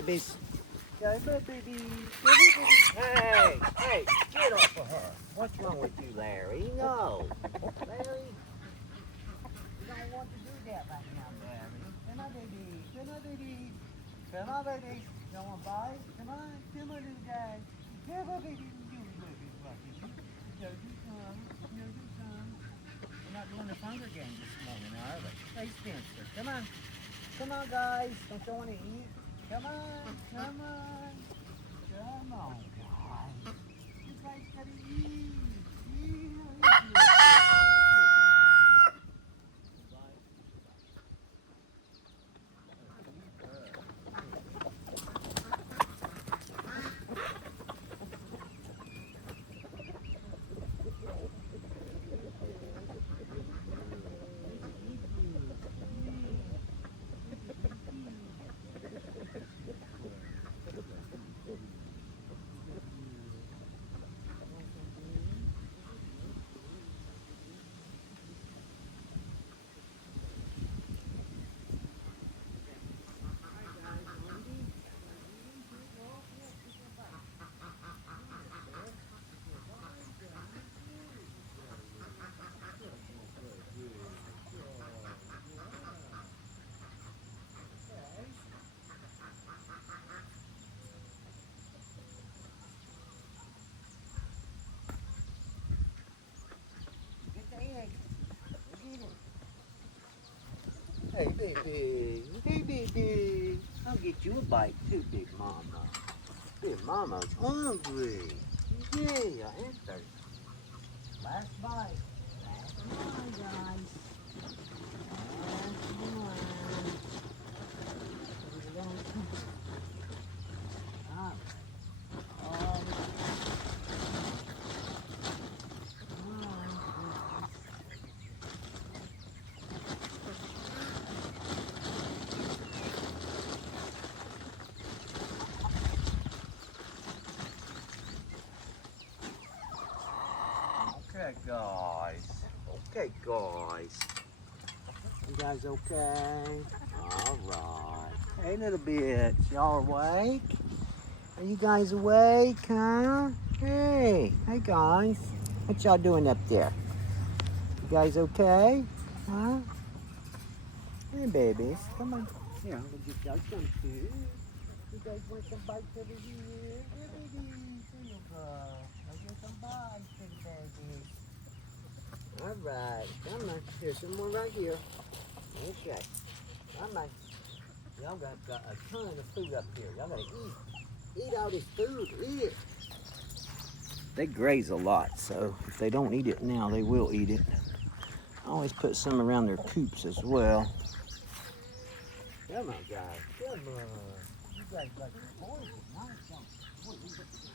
Babies. Yeah, my baby. Hey, hey, get off of her. What's wrong with you, Larry? No. Larry, you don't want to do that right now, Larry. Come on, baby. Come on, baby. Come on, baby. You don't want to bite? Come on, little guy. Come on, baby. You baby, baby. You do come. You do come. We're not doing the Hunger Games this morning, are we? Hey, Spencer, come on. Come on, guys. Don't you want to eat? Come on, come on. Come on, guys. You guys gotta eat. Hey, baby. Hey, baby. I'll get you a bite too, Big Mama. Big Mama's hungry. Yeah, and thirsty. Last bite. Last one, guys. Last one. All right. All Okay, guys. Okay, guys. You guys okay? All right. Hey, little bit. Y'all awake? Are you guys awake, huh? Hey, hey, guys. What y'all doing up there? You guys okay? Huh? Hey, babies. Come on. Here, I'm gonna get y'all some food. You guys want some bites over here? Yeah, babies. Here you go. I'll get some bites for the babies. All right, come on. Here's some more right here. Okay, come on. Y'all got a ton of food up here. Y'all gotta eat. Eat all this food. Eat it. They graze a lot, so if they don't eat it now, they will eat it. I always put some around their coops as well. Come on, guys. Come on. You guys like your boys. Nice, don't you?